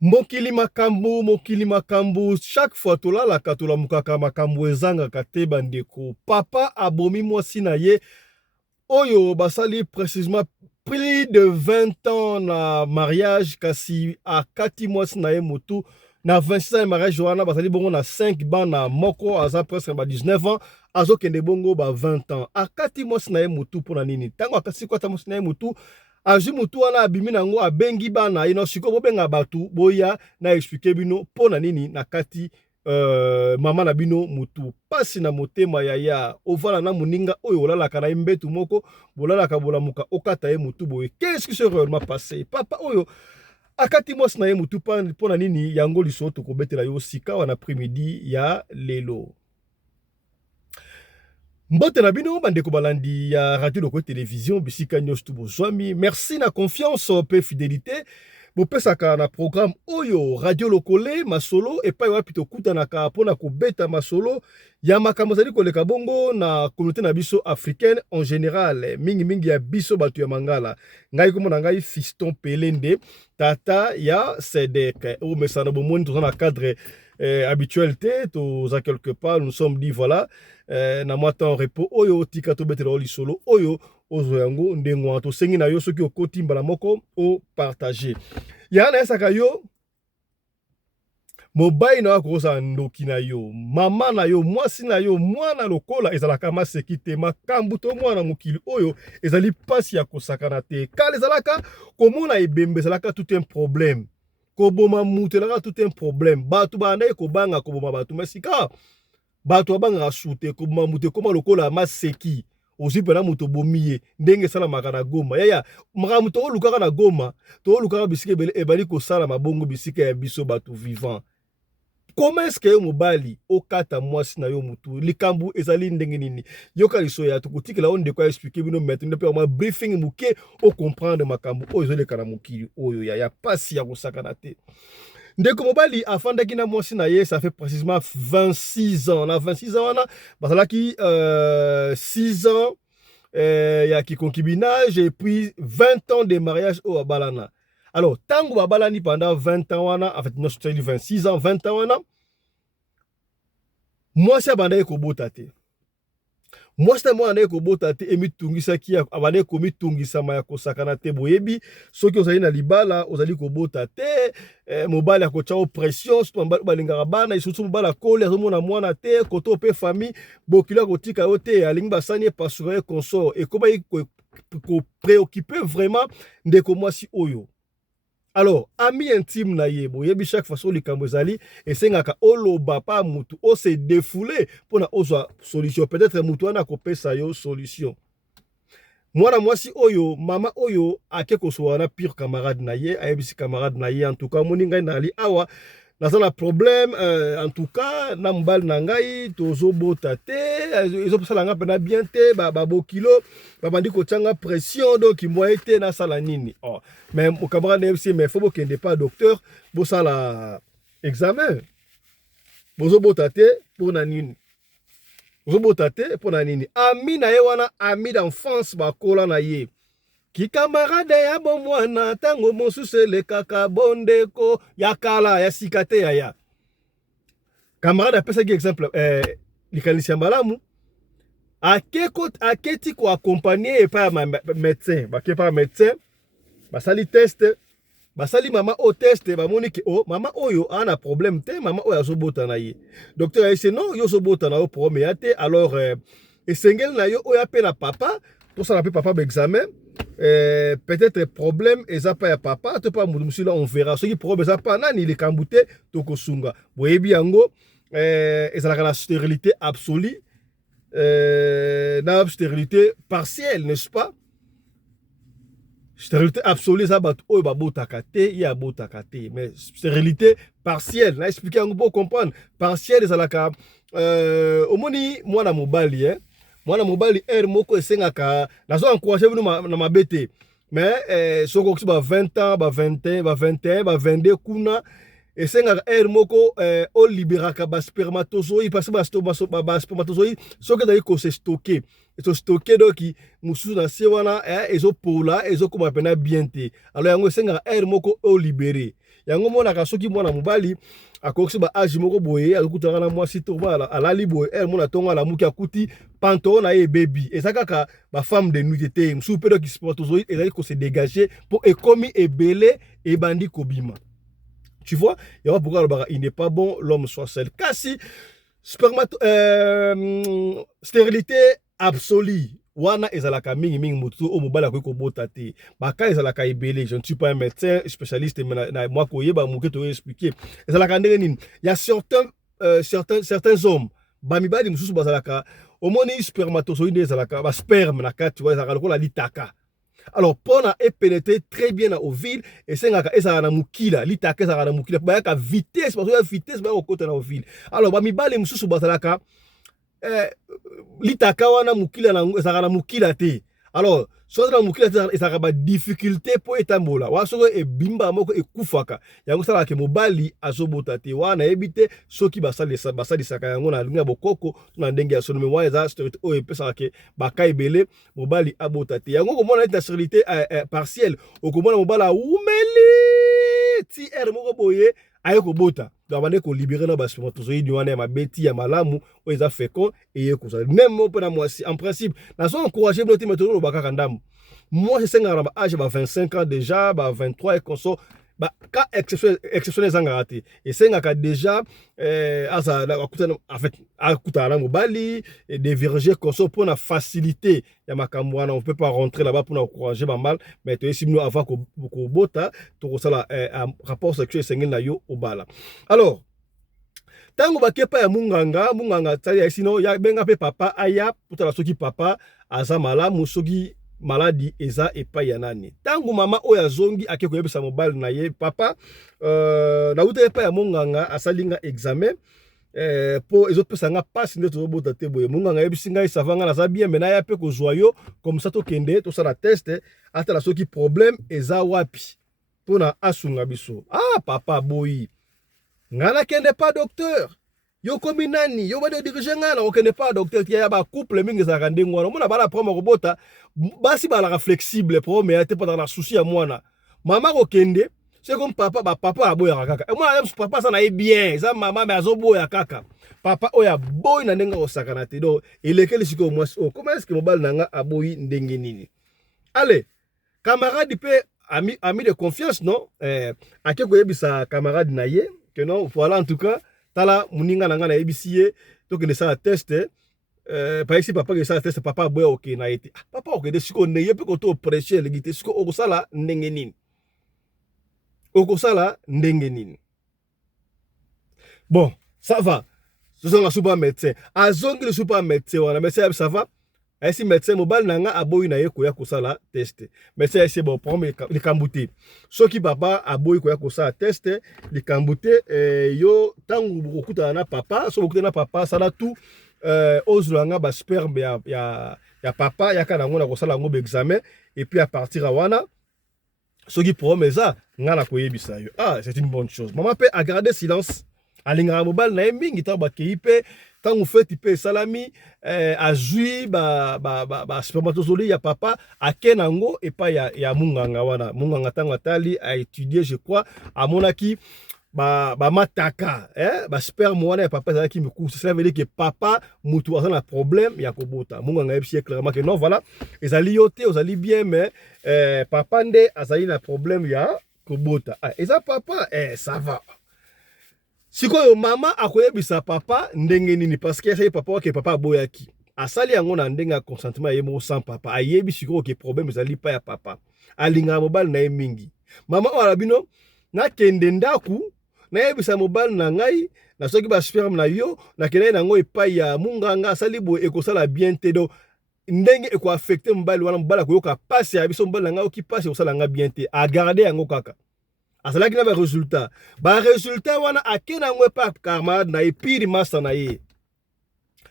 Mokili makambo, chaque fois tola la katola mukaka makambo ezanga kate bandeko. Papa abomi mwasi na ye, oyo basali précisément plus de 20 ans na mariage, kasi akati mwasi na ye mutu, na 26 ans de mariage wana basali bongo na 5 bana moko, aza presque ba 19 ans, azo kende bongo ba 20 ans. Akati mwasi na ye mutu pona nini? Tango akasi kwata mwasi na ye mutu, azwi mutu wana abimi nango abengi bana ino siko bobenga batu boya na expliquer bino pona nini na kati mama na bino mutu pasi na motema yaya ovala na muninga oyo olalaka na mbetu moko bolalaka bolamuka okata ye mutu boye. Qu'est-ce qui s'est réellement passé? Papa oyo akati mwasi na ye mutu pona nini yango liso tokobetela yo sika wana après-midi ya lelo. Mbote na bino bandeko balandi ya radio loko télévision bisika nyos tu bozwami. Merci na confiance pe fidélité. Bopesaka na programme oyo radio lokole masolo epai wapi tokutanaka pona kobeta masolo ya makambo zali koleka bongo na communauté na biso africaine en général. Mingi ya biso batu ya mangala. Ngai komona ngai Fiston Pelende tata ya Sedek. O mesana bomoni toza na cadre habituel te, toza quelque part, nous sommes dit voilà, na mwata en repos, oyo tika to betela oli solo, oyo ozo yango ndengwa to sengi na yo soki okoti mbala moko o partager. Ya na esaka yo mobile na koza ndoki na yo, mama na yo, mwasi na yo, mwana lokola ezalaka maseki te, makambu to mwana mokili oyo ezali pasi ya kosakana te. Kala ezalaka komona ebembe ezalaka tout un problème. Koboma mutelaka tout un problème. Batu bandaye kobanga koboma batu mesika. Batu abanga shute koboma mute koma lokola maseki. Osi pena muto bomiye ndenge sala makana Goma. Yaya maka muto olukaka na Goma, to olukaka bisike bele ebali ko sala mabongo bisike ya biso batu vivant. Comment est-ce que yo mobali okata mwasi na yo mutu likambu ezali ndenge nini? Yoka liso ya tukutikela onde kwa expliquer bino maintenant pe ma briefing muke o comprendre makambu o ezole kana mukili oyo ya pasi ya kosakana te. Ndeko mobali afandaki na mwasi na ye, ça fait précisément 26 ans. Na 26 ans wana bazalaki 6 ans ya concubinage et puis 20 ans de mariage au abalana. Alors, tango babalani pendant 20 ans wana, en fait, non, c'est 26 ans, 20 ans wana, moi si abandai kobota te. Moi si abandai kobota te, emi tungisa ki abandai komi tungisa maya kosakana te boyebi, soki ozali na libala, ozali kobota te, mobali ya kocha pression, surtout mobali balingaka bana, isusu mobali akoli, azomona mwana te, koto pe famille, bokila kotika yo te, alingi basani pasure consort, et koba yi ko préoccuper vraiment ndeko mwasi oyo. Alors, ami intime na ye, boyebi chaque façon likambo ezali esengaka oloba pa mutu o se défouler pona ozwa solution. Peut-être mutu wana kopesa yo solution. Mwana mwasi oyo, mama oyo ake kosoa na pire camarade na ye, ayebisi camarade na ye en tout cas moni ngai nali awa naza na problème en tout cas na mbali na ngai tozobota te ezopesala nga pena bien te babokilo babandi kotianga pression donc moi ete nasala nini. Oh, mais mon camarade MC mais faut bokende pas docteur bosala examen bozobota te pona nini. Bozobota te pona nini. Ami na ye wana ami d'enfance bakola na ye. Ki camarade ya bon mwana tango mosusu lekaka bondeko ya kala ya sikate ya camarade apesa ki exemple likanisi ya malamu aketi ko accompagner et par médecin bake par médecin basali test basali mama au test bamoni ki oh mama oyo ana problème te mama oyo azobota na ye docteur a dit non yo zobota na yo problème ya te alors esengeli na yo oyo apela papa to ça l'appelle papa examen. Peut-être problème eza pa ya papa to pa musula on verra ce qui problème eza pa nani le kambute to kosunga boyebi yango ezalaka na stérilité absolue na stérilité partielle n'est-ce pas? Stérilité absolue eza bato oyo babotaka te ya botaka te mais stérilité partielle na expliquer yango pour comprendre partielle ezalaka omoni mwana mobali mwana mobali moko esengaka nazo encourager bino na mabete mais soko kosi ba 20 ans ba 21 ba 21 ba 22 kuna esengaka moko o liberaka ba spermatozoïde parce que ba spermatozoïde soki ezali ko se stocker ezo stocké donc mususu na se wana ezo pola ezo koma pena bien te. Alors yango senga air moko o libéré. Yango mona ka soki mwana mobali akoki ba âge moko boye akutaka na mwasi to bala alali boye air mona tonga la muki akuti pantalon na ye baby. Et ça kaka ba femme de nuit te mususu pe donc spermatozoïde ezali ko se dégager pour ekomi ebele e bandi kobima. Tu vois, il y a pourquoi il n'est pas bon l'homme soit seul. Kasi stérilité absolue. Wana ezalaka mingi mutu o mobala ko bota te. Baka ezalaka ebele. Je ne suis pas un médecin spécialiste na moi koyeba muke to expliquer. Ezalaka ndenge nini. Il y a certains hommes bamibali mususu bazalaka omoni spermatozoïde ezalaka ba sperme na kati wa ezalaka lokola litaka. Alors, pona est pénétré très bien dans ovule et c'est nga esa na mukila litaka esa na mukila ba ka vitesse parce que vitesse ba okota na ovule. Alors ba mibale mususu bazalaka litaka wana mukila na esa na mukila te. Alors soit na mukila te esa ba difficulté pour etambola. Wa soko e bimba moko e kufaka. Yango sala ke mobali azobota te wana ebite soki basali saka yango na linga bokoko na ndenge ya sono mewa eza stérilité o epesa ke baka ebele mobali abota te. Yango komona ita stérilité partielle okomona mobala umeli ti er moko boye aye kobota. Donc bande ko libérer na ba spermatozoïde wana ma beti ya malamu o eza fécond et ekoza même peu na mwasi en principe na so encourager bloté méthode bakaka ndamu. Moi, c'est un âge de 25 ans déjà, 23 et comme ça, cas exceptionnel zangaraté. Et c'est un cas déjà, en fait, à Koutana Mobali, et des vergers comme ça pour la facilité. Il y a ma camouana, on ne peut pas rentrer là-bas pour encourager ma mal, mais tu es nous avant qu'on bota, tu as un rapport sexuel sengel na yo au bala. Alors, tango bakepa ya munganga tsali sino ya benga pe papa aya putala soki papa azamala musogi maladie eza epai ya nani. Tango mama oya zongi ake koyebisa mobali na ye papa na uta epai ya munganga asalinga examen po ezopesa nga pasi nde tozobota te boye munganga yebisi ngai savanga na za bien mena ya pe ko joyo comme ça to kende to sala test atala soki problème eza wapi pona asunga biso. Ah papa boyi ngana kende pas docteur yo komi nani yo bade dirige ngana okende pas docteur ya ba couple mingi za kande ngwana mona bala promo robota basi bala flexible pro mais ate pas dans la souci ya mwana mama ko kende c'est comme papa papa aboya kaka et moi papa ça na bien ça maman mais azoboya kaka papa oya boy na ndenga osakana te do elekeli siko moi comment est-ce que mobile nanga aboyi ndenge nini. Allez camarade pe ami de confiance non ake ko yebisa camarade na ye que non voilà en tout cas tala muninga nanga na ebisiye to que ça test par ici papa que ça test papa boy OK na été papa OK de siko ne yepe ko to prêcher le gite siko okosala ndenge nini okosala ndenge nini. Bon ça va ce sont la super médecin azongi le super médecin wana mais ça va ainsi médecin mobile nanga aboyi na ye koya kosala test médecin c'est bon premier le kambouté soki papa aboyi koya kosala test le kambouté yo tangu okuta na papa so okuta na papa sala tout ozulanga ba sperme ya papa ya kana ngona kosala ngo examen et puis à partir à wana soki promesa ngana koyebisa yo. Ah c'est une bonne chose. Maman peut garder silence alinga mobile na mingi ta ba kipe tangu feti pe salami azui ba spermatozoïde ya papa akenango et pas ya munganga wana munganga tangu atali a étudier je crois à monaki ba mataka ba sperme wana ya papa ça qui me coûte ça veut dire que papa mutu a un problème ya kobota munganga yebisi clairement que non voilà ezali yote ozali bien mais papa nde azali na problème ya kobota eza papa ça va. Sikoyo mama akoyebisa papa ndenge nini parce que c'est papa que papa boyaki asali yango na ndenga consentement yemo sans papa ayebi sikoyo ke problème ezali pa ya papa alinga mobile na mingi mama wala bino na kende ndaku na yebisa mobile na ngai na soki ba sperme na yo na kende na ngo epai ya munganga asali bo ekosala bien te do ndenge eko affecter mobile wana mobile koyoka passe ya biso mobile na nga oki passe osala nga bien te a garder yango kaka. Asala kina ba résultat. Ba résultat wana akena ngwe pa camarade na pire massa na ye.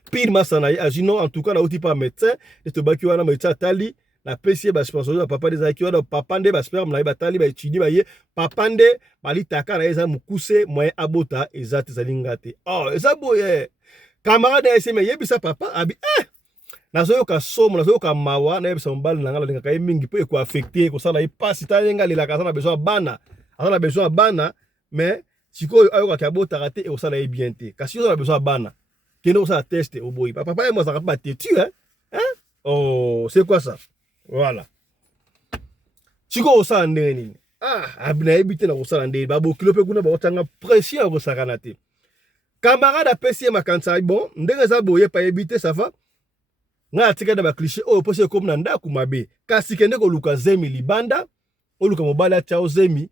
Pire massa na ye agino en tout cas na outil pas médecin et to baki wana médecin tali na PC ba sponsor papa des aki wana papa nde ba sperme na ye batali ba étudier ba ye papa nde bali taka na eza mukuse moyen abota ezati zalingate. Oh eza boye camarade ese me yebisa papa abi nazoyoka somo nazoyoka mawa na yebisa mobali na ngala lingaka ye mingi po eko affecté ko sala ipasi tayenga lelaka aza na besoin bana aza na besoin bana mais sikoyo ayoka kia botaka te eko sala ye bien te kasi oza na besoin bana kende kosala test oboyi papa ye mwazaka pa tetu hein oh c'est quoi ça voilà sikoyo osala ndenge nini nayebi te na kosala ndenge babokilo mpe kuna baotanga pression ya kosakana te camarade apesi ye makanisa bon ndenge eza boye payebi te sava nga atika na bakliché oyo posi ekomi na ndako mabe kasi kende koluka zemi libanda oluka mobali atia zemi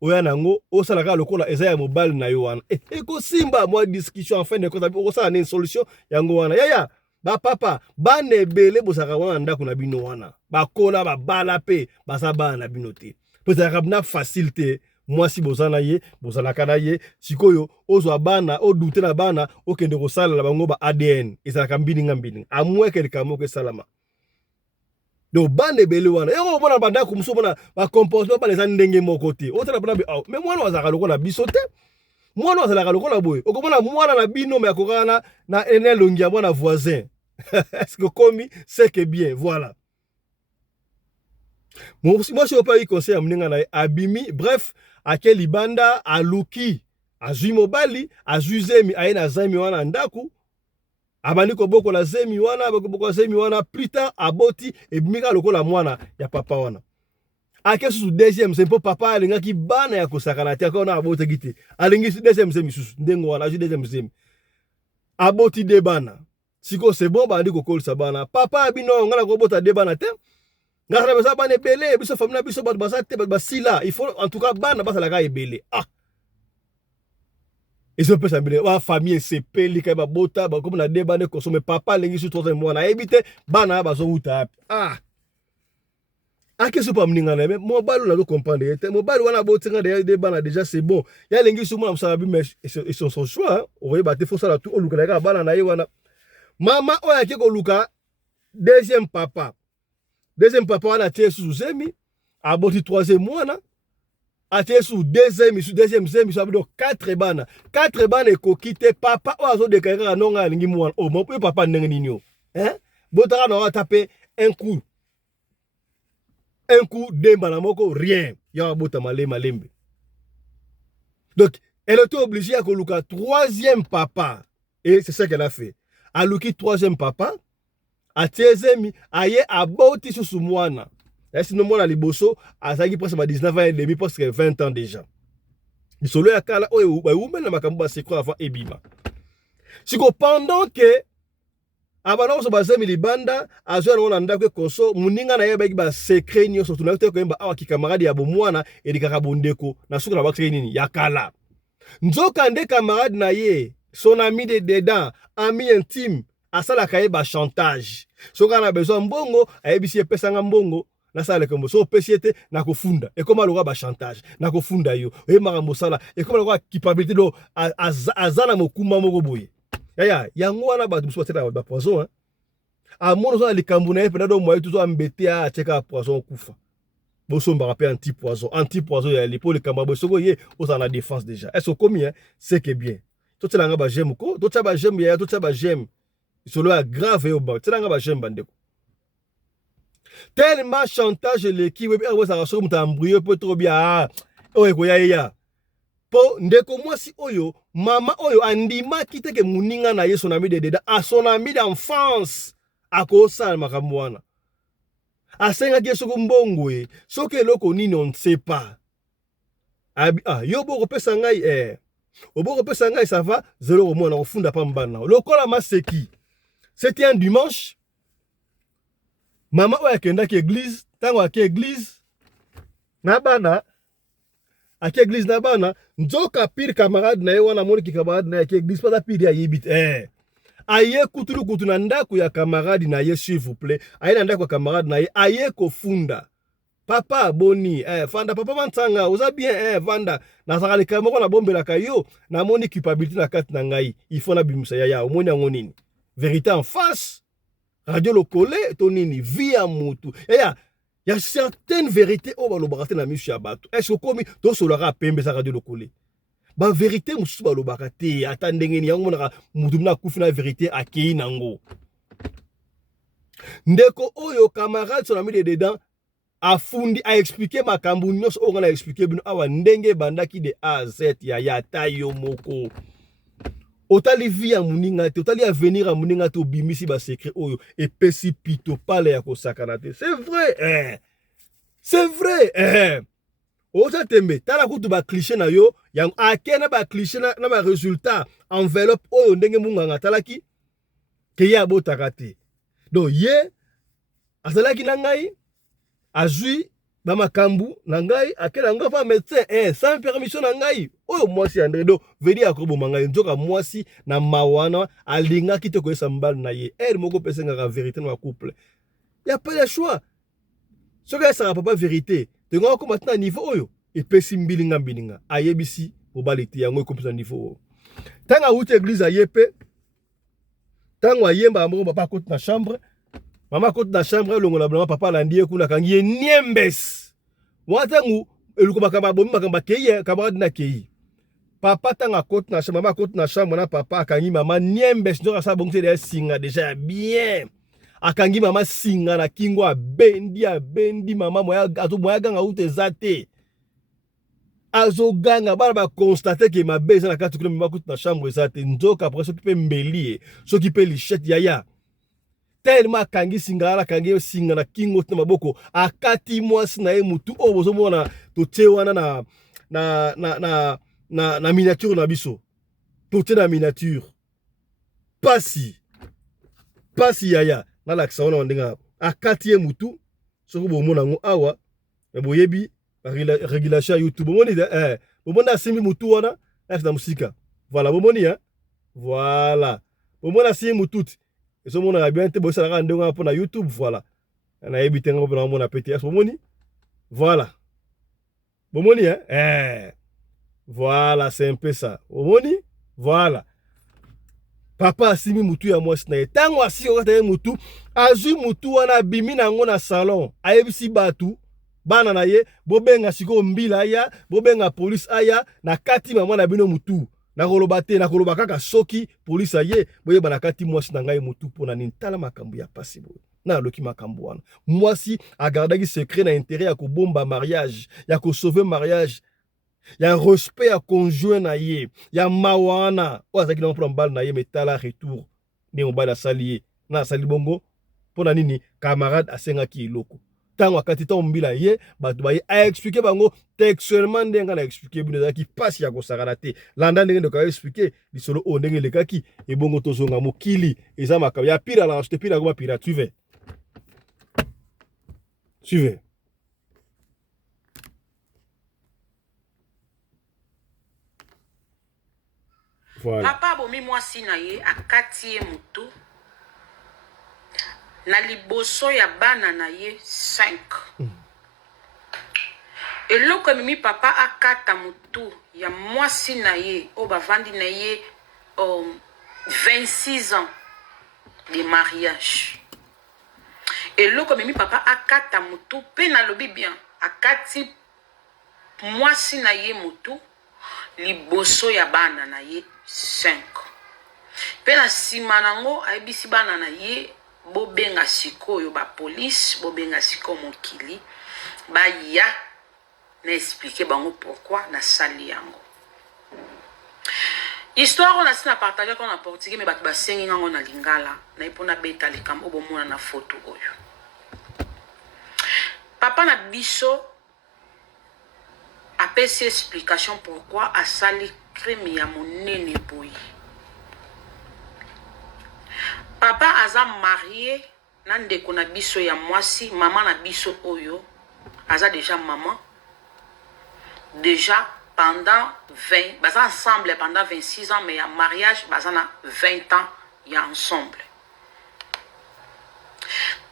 oya nango osalaka lokola eza ya mobali na yo wana ekosimba mwa discussion enfin de kota okosala nini solution yango wana yaya bapapa bana ebele bozalaka wana ndako na bino wana bakola babala mpe baza bana na bino te po ezalaka na facile te mwasi bozana ye bozalaka na ye sikoyo ozwa bana odute na bana okende kosalela bango ba ADN ezalaka mbininga amweke likamoko esalama donc bana ebele wana yango omona bandako mosusu omona bacomportement bana eza ndenge moko te otala bana mais mwana azalaka lokola biso te mwana azalaka lokola boye okomona mwana na bino me akokana na elongi ya mwana voisin est-ce que komi c'est que bien voilà moi je ne pas eu conseil à mninga abimi bref ake libanda aluki azui mobali azui zemi aye na zemi wana ndaku abandi koboko la zemi wana boko zemi wana plus tard aboti ebimika lokola mwana ya papa wana ake susu deuxième c'est pour papa alingaki bana ya kosakana te akona aboti gite alingi deuxième zemi susu ndengo wana azui deuxième zemi aboti de bana siko c'est bon bandi kokolisa bana papa abino ngana kobota de bana te ngara basa bana ebele biso famina biso bato basa te bato basila il faut en tout cas bana basalaka ebele ils ont pensé à famille sepeli ka babota ba comme na de bana consommer papa lengi sur 3 mois na ebite bana bazo uta qu'est-ce pas mninga na mais mobile na do comprendre te mobile wana botinga de bana déjà c'est bon ya lengi sur moi msala bi mais ils sont son choix oye ba te faut ça tout oluka ka bana na ye wana mama oya ke ko luka deuxième papa wana tie sous zemi aboti troisième mwana atie sous deuxième zemi so abido 4 bana ekokite papa o azo déclarer nonga alingi mwana o mo papa ndenge nini hein botaka na wa taper un coup demba na moko rien ya bota malembe donc elle était obligée à koluka troisième papa et c'est ça qu'elle a fait aluki troisième papa atiezemi aye aboti susu mwana sinon mwana liboso azaki presque 19 ans et demi presque 20 ans déjà lisolo ya kala oyo bayume na makambo ba secret avant ebima siko pendant que abana so bazemi libanda azwa na ona ndako koso muninga na yeba ba secret nyo so tunakute ko yemba awa kikamaradi ya bomwana elikaka bondeko na suka na bakre nini ya kala nzoka nde camarade na ye son ami de dedans ami intime asala kayeba chantage soka na besoin mbongo ayebisi epesanga mbongo na sala kombo so pesiete na kofunda e koma loka ba chantage na kofunda yo e makambo sala e koma loka culpabilité do azana mokuma moko boye yaya yango wana ba muso teta ba poison a mono so likambo na epena do moyo tuzo ambete a cheka poison kufa boso mba rappel anti poison ya lipo le kamba boso ye oza na défense déjà est-ce combien c'est que bien to tela nga ba j'aime ko to tela ba j'aime ya to tela ba j'aime solo ya grave yo ba tela nga ba j'aime bandeko tellement chantage leki webi ça raso muta embrouiller peut trop bien oye ko ya po ndeko mwasi oyo mama oyo andima kiteke muninga na yeso na mi de deda a son ami d'enfance akosa makambo wana asenga keso kumbongwe soke loko nini on ne sait pas yo boko pesa ngai oboko pesa ngai ça va zéro au moins na ofunda pa mbana lokola maseki c'était un dimanche mama oyo akendaki église tango ake église na bana nzoka pire camarade na ye wana moni ki camarade na ye ake église pas pire ya yebit aye kutu na ndako ya camarade na ye s'il vous plaît aye na ndako ya camarade na ye aye kofunda papa boni fanda papa mantanga oza bien vanda na saka likamoko na bombelaka yo na moni culpabilité na kati na ngai il faut na bimisa ya omoni yango nini vérité en face radio lokole to nini via mutu y a certaines vérités au balobaka na misu ya bato est-ce que komi to solaka pembe sa radio lokole ba vérité musu balobaka te ata ndenge ni yango na mutu na kufi na vérité akei nango ndeko oyo camarade son ami de dedans afundi a expliquer makambu nyos o ngana expliquer bino awa ndenge bandaki de A à Z ya tayo moko otali vie ya muninga te otali avenir ya muninga te obimisi ba secret oyo epesi pito pale ya kosakana te c'est vrai c'est vrai Oza tembe, tala kutu ba cliché na yo, yang akena ba cliché na ba résultat, enveloppe oyo ndenge munganga talaki, ke ya botaka te. Donc ye, azalaki na ngai, azui, ba makambu, na ngai, akena nga pa médecin, sans permission na ngai, oyo mwasi André, donc vedi akobo mangai, nzoka mwasi na mawana, alinga kite ko esa mbal na ye, moko pese nga vérité na couple. Y a pas de choix. Ce que ça n'a pas vérité. Tu vois comment maintenant niveau oyo et pesi mbilinga ayebisi obaliti yango comme ça niveau. Tanga outi église ayepe. Tanga yemba amoko papa côte na chambre. Maman côte na chambre longo na papa landie kuna kangi niembes. Watangu eluko makamba bomi makamba keye camarade na keye. Papa tanga côte na chambre, maman côte na chambre na papa kangi maman niembes ndoka sa bongse de singa déjà bien. Akangi mama singa na kingo bendi mama moya ganga ute zate azoganga bana ba constater que ma beza na kati kuna mama kutu na chambre zate nzoka après ce qui peut mbeli ce qui peut lichette yaya tellement kangi singa la kangi singa na kingo na maboko akati mwasi na ye mutu o bozo mona to tewana na miniature na biso to te na miniature pasi yaya na laksa wana ndinga akati ye mutu soko bomona ngo awa boyebi régulation YouTube bomoni bomona simi mutu wana na musika voilà bomoni voilà bomona simi mutu eso mona bien te bosala ka ndonga po na YouTube voilà na yebi tenga po na mona PTS bomoni voilà bomoni voilà c'est un peu ça bomoni voilà papa asimi mutu ya mwasi na ye tango asiki okata ye mutu azwi mutu wana bimi nango na salon ayebisi batu bana na ye bobenga siko mbila aya bobenga police aya na kati mama na bino mutu na koloba te na koloba kaka soki police aye boyeba na kati mwasi na ngai mutu pona nini tala makambu ya pasi boye na loki makambu wana mwasi agardaki secret na intérêt ya kobomba mariage ya ko sauver mariage ya respect ya conjoint na ye ya mawana o azaki na mpona mbala na ye metala retour ne mbala sali na sali bongo pona nini camarade asengaki eloko tango akati ta mbila ye bato baye a expliquer bango textuellement ndenga na expliquer bino zaki pasi ya kosakana te landa ndenge ndo ka expliquer lisolo o ndenge lekaki e bongo tozonga mokili eza makaba ya pira la acheter pira comme pira suivez Voilà. Papa bomi mwasi na ye akati ye mutu na liboso ya bana na ye 5. Eloko mimi papa akata mutu ya mwasi na ye o bavandi na ye 26 ans de mariage. Eloko mimi papa akata mutu pe na lobi bien akati mwasi na ye mutu liboso ya bana na ye 5. Pe na sima nango ayebisi bana na ye bobenga sikoyo ba police bobenga siko mokili ba ya na expliquer bango pourquoi na sali yango. Histoire on a sina partager qu'on a portugais mais bato basengi ngango na lingala na ipona beta likambo bomona na photo oyo. Papa na biso apesi explication pourquoi a sali crime ya monene boy. Papa aza marié na ndeko na biso ya mwasi, maman na biso oyo aza déjà maman. Déjà pendant 20, baza ensemble pendant 26 ans mais ya mariage baza na 20 ans ya ensemble.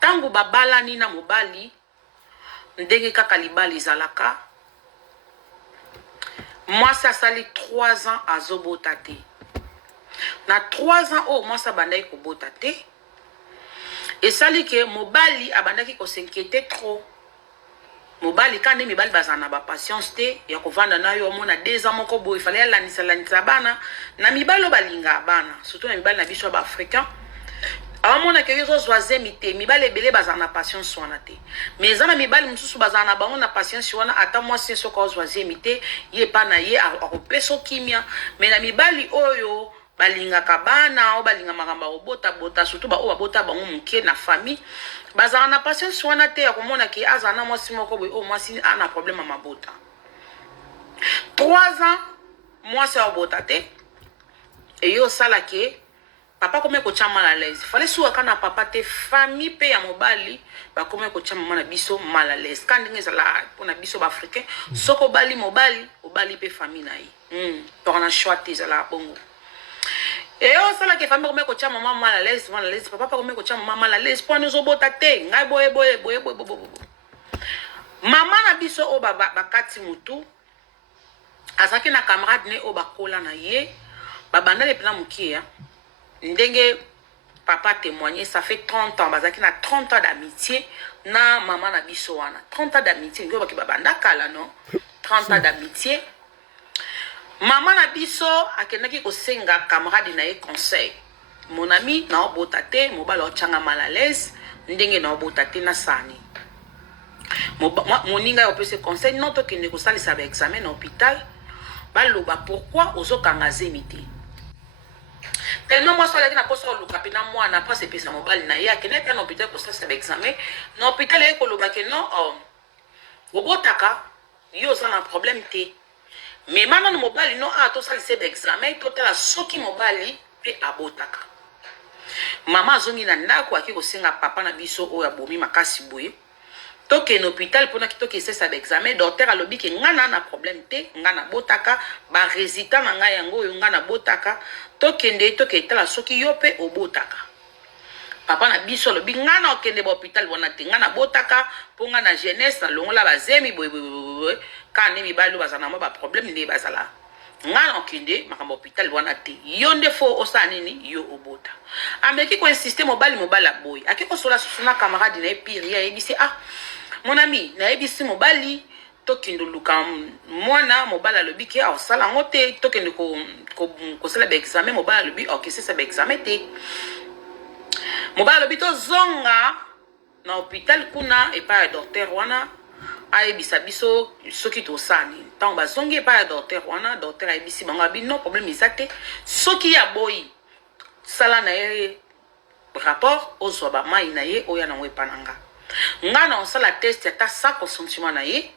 Tango babala ni na mobali ndenge kaka libali zalaka. Moi, ça sali 3 ans à Zobotate. Na 3 ans, oh, moi, ça bandai ko botate. Et sali que mobali abandaki ko s'inquiéter trop. Mobali quand mi bali bazana ba patience te ya ko vanda na yo mona 2 ans moko boy fallait lanisa bana na mibalo balinga bana surtout na mibali na biso ba africain amona ke yo zoaze mite mibale ebele bazala na patience wana te mais eza na mibali mosusu bazala na bango na patience wana ata mwasi soki azoaze mite ye epa na ye akopesa kimia mais na mibali oyo balingaka bana o balinga makambo akobota surtout baoyo babota bango moke na famille bazala na patience wana te ya komona ke azala na mwasi moko boye oyo mwasi ana problème ya mabota 3 ans mwasi akobota te eyo osala ke papa comme ko mal à l'aise fallait soit kana papa te famille pe ya mobali ba comme ko mama na biso mal à l'aise quand ndenge za la pona biso ba africain soko bali mobali obali pe famille na yi to na choix te za la bongo et on sala ke famille comme ko mama mal à l'aise papa comme ko mama mal à l'aise pour nous obota te ngai boye mama na biso o baba bakati mutu azaki na camarade ne o bakola na ye babanda le plan mukia ndenge papa témoigné ça fait 30 ans bazaki na 30 ans d'amitié na maman na biso wana 30 ans d'amitié ngo baki babanda kala non 30 ans d'amitié maman na biso akendaki kosenga camarade na ye conseil mon ami na obotate mobala ochanga mal à l'aise ndenge na obotate na sani moninga yo pese conseil non to kende ko salisa ba examen na hôpital baloba pourquoi ozokanga zemité tellement moi sola na poso luka pina mwana pas se pesa mobile na ya kene ta na hôpital ko ça examen na hôpital e ko loba ke non obotaka yo za na problème te mais maintenant no mobile non a to ça c'est examen to tala soki mobile pe abotaka mama zongi na ndako aki ko senga papa na biso o ya bomi makasi boye toke na hôpital pona ki toke sesa d'examen docteur alobi ke ngana na problème te ngana botaka ba résultat na nga yango yo ngana botaka tokende toke tala soki yo pe obotaka papa na biso alobi ngana okende ba hôpital bona te ngana botaka po ngana jeunesse na longola bazemi boye kana mibalo bazana mo ba problème ne bazala ngana okende makambo hôpital bona te yo nde fo osana nini yo obota ameki ko insister mobali boy akiko sola susuna camarade na pire ya ebisi mon ami na ebisi mobali tokindo luka mwana mobala lobi ke osala ngote tokende ko sala ba examen mobala lobi ok c'est ça ba examen te mobala lobi to zonga na hôpital kuna e pa docteur wana ayebisa biso soki tosani tant bazongi pa docteur wana docteur ayebisi bango abi non problème izate soki ya boyi sala na ye rapport ozwa ba mai na ye oya na wepananga ngana osala test ya ta sa consentiment na ye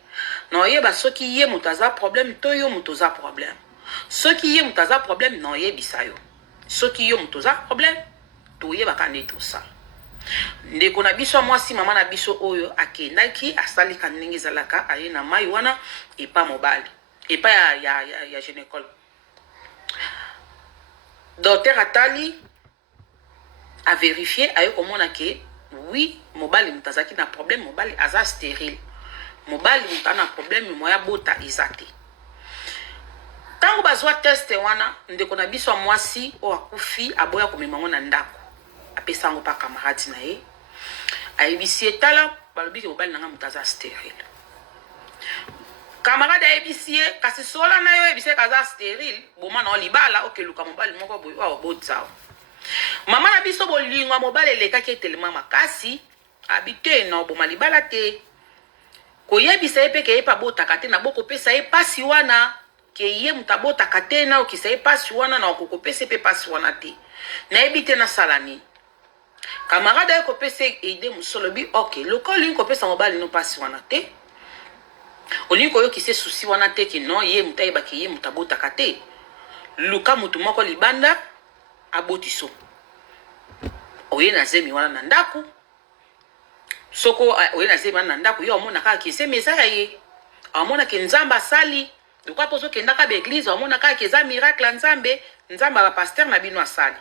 na oyeba soki ye mutaza problème to yo mutoza problème soki ye mutaza problème na oyebisa yo soki yo mutoza problème to yeba kande to sa ndeko na biso mwasi mama na biso oyo akendaki asali kaningi zalaka aye na mai wana epa mobali epa ya gynécologue docteur atali a vérifié ayo komona ke oui mobali mutazaki na problème mobali aza stérile mobali mutana problème moya bota izate tango bazwa test wana ndeko na biso mwasi o akufi aboya komemango na ndako apesango pa camarade na ye ayebisi etala balobi ke mobali nanga mutaza stérile camarade ayebisi ye kasi sola na yo ayebisi kaza stérile boma na libala okeluka mobali moko boye wa obotsa mama na biso bolingwa mobali elekaki etelema makasi abite na boma libala te koyebisa ye pe ke ye pa botaka te na bokopesa ye pasi wana ke ye mutabotaka te na okisa ye pasi wana na okokopesa pe pasi wana te nayebi te nasala nini camarade aye kopesa ide mosolobi ok loko olingi kopesa mobali no pasi wana te olingi koyokisa susi wana te ke non ye mutayebaki ye mutabotaka te luka mutu moko libanda abotiso oye na zemi wana na ndako soko oye na zemi wana na ndako yo omona kaka ke zemi eza ya ye omona ke nzambe asali lokwa mpo ozokendaka baeglize omona kaka ke eza miracle ya nzambe nzambe bapaster na bino asali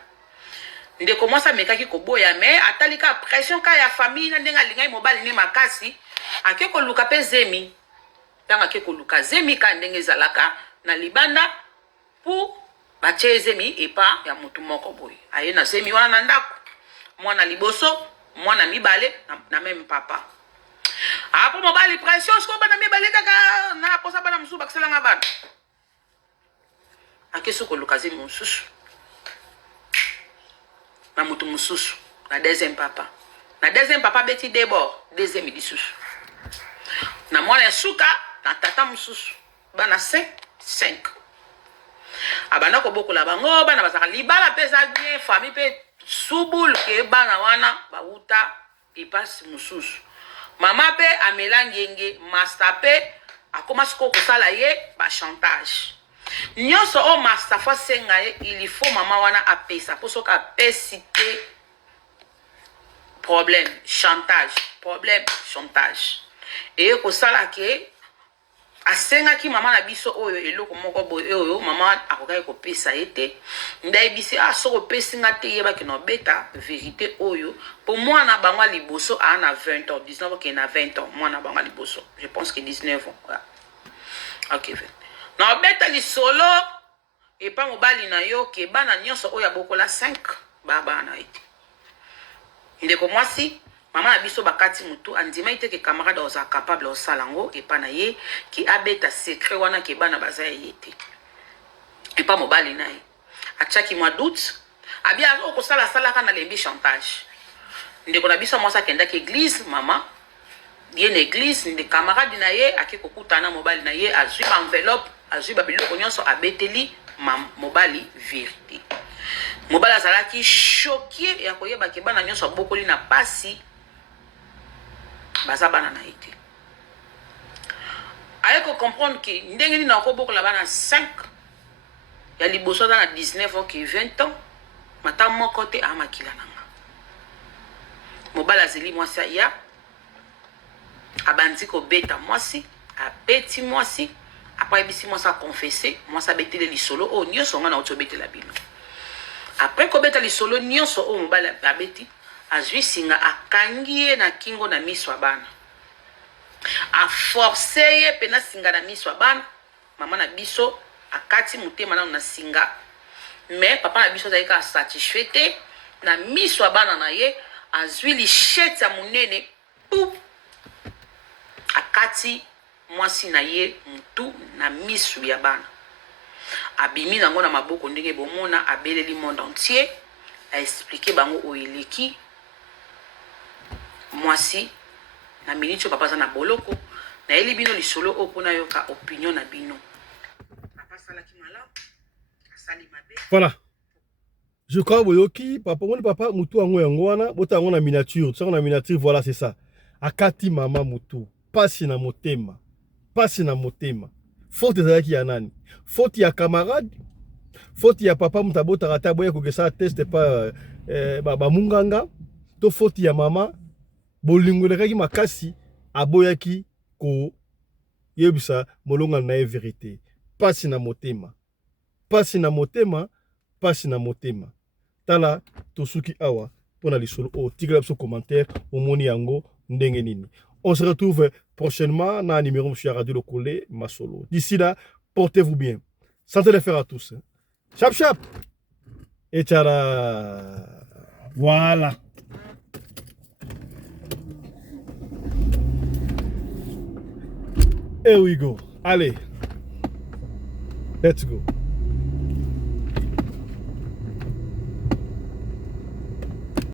ndeko mwasi amekaki koboya me atali ka pression ka ya famille na ndenge alingai mobali ne makasi ake koluka mpe zemi ntango ake koluka zemi ka ndenge ezalaka na libanda mpo batie zemi epa ya mutu moko boye aye na zemi wana na ndako mwana liboso mwana mibale na meme papa apo mobali pression siko bana mibale kaka na posa bana mususu bakiselanga bana ake soko luka zemi mususu na mutu mususu na deuxième papa. Na deuxième papa beti d'abord, deuxième lisusu. Na mwana ya suka na tata mususu. Bana 5. Abana ko bokola bango bana bazaka libala pesa bien famille pe subul ke bana wana bauta ipasi mususu. Mama pe amela ngenge master pe akoma siko kosala ye ba chantage. Nyonso o master fa senga ye il faut mama wana apesa poso ka pesite problème chantage et kosala ke asenga ki mama na biso oyo eloko moko boye oyo mama akokai ko pesa ete ndai bisi soko pesinga te yeba ke no beta vérité oyo pour moi na bangwa liboso ana 20 ans 19 ans ke na 20 ans moi na bangwa liboso je pense que 19 ans voilà. OK no beta li solo et pas mobali na yo ke bana nyonso oyo bokola 5 baba na ete ndeko mwasi mama na biso bakati mutu andima ite ke camarade oza capable o salango et pas na ye ki abeta secret wana ke bana baza yete et pas mobali na ye achaki mwa doute abia ko sala kana lembi chantage ndeko na biso mwasa kenda ke église mama ye na église ndi camarade na ye akikokutana mobali na ye azwi ba enveloppe azwi ba biloko nyonso abeteli mobali vérité mobali azalaki choqué ya koyeba ke bana nyonso bokoli na pasi baza bana na ete aye ko comprendre que ndenge nini akobokola bana 5 ya liboso na 19 ans ke 20 ans mata moko te amakila nanga mobali azeli mwasi ya abandi kobeta mwasi abeti mwasi après bisi mwasi confesser mwasi abetele lisolo o nyonso nga na otobetela bino après kobeta lisolo nyonso o mobali abeti azwi singa akangi ye na kingo na miso bana a forcé ye pena singa na miso bana mama na biso akati mutema na singa mais papa na biso zaika satisfait te na miso bana na ye azwi lichette ya munene pou akati mwasi na ye mutu na miso ya bana abimi nango na maboko ndenge bomona abeleli monde entier a expliquer bango oeleki mwasi na minitio papa za na boloko na eli bino lisolo opona yoka opinion na bino papa sala ki mala asali mabe voilà je crois boyoki papa mon papa mutu ango yango wana bota yango na miniature ça na miniature voilà c'est ça akati mama mutu pasi na motema faute ezalaki ya nani faute ya camarade faute ya papa mutabota rata boya ko kesa test pas munganga to faute ya mama bolingolekaki makasi aboyaki ko yebisa molonga na vérité pasi na motema tala tosuki awa pona lisolo o tigla so commentaire omoni yango ndenge nini. On se retrouve prochainement dans un numéro sur Radio Le Collé Masolo. D'ici là, portez-vous bien. Santé les faire à tous. Chap chap. Et tchala. Voilà. Here we go. Allez. Let's go.